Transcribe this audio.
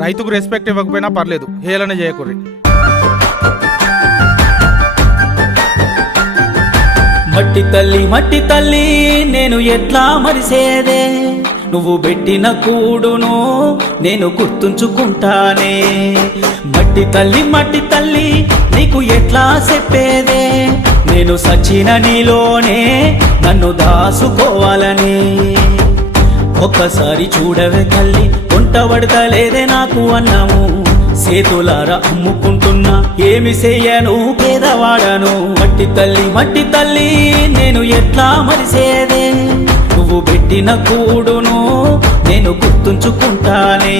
రైతుకు రెస్పెక్ట్ ఇవ్వకపోయినా పర్లేదు, హేళన చేయకూరి. మట్టి తల్లి నేను ఎట్లా మరిసేదే, నువ్వు పెట్టిన కూడును నేను గుర్తుంచుకుంటానే. మట్టి తల్లి నీకు ఎట్లా చెప్పేదే, నేను సచిన నీలోనే నన్ను దాసుకోవాలని. ఒక్కసారి చూడవే తల్లి, వంట పడతలేదే నాకు అన్నాము. సేతులారా అమ్ముకుంటున్నా, ఏమి చెయ్యను పేదవాడను. మట్టి తల్లి నేను ఎట్లా మరిసేదే, నువ్వు పెట్టిన కూడును నేను గుర్తుంచుకుంటానే.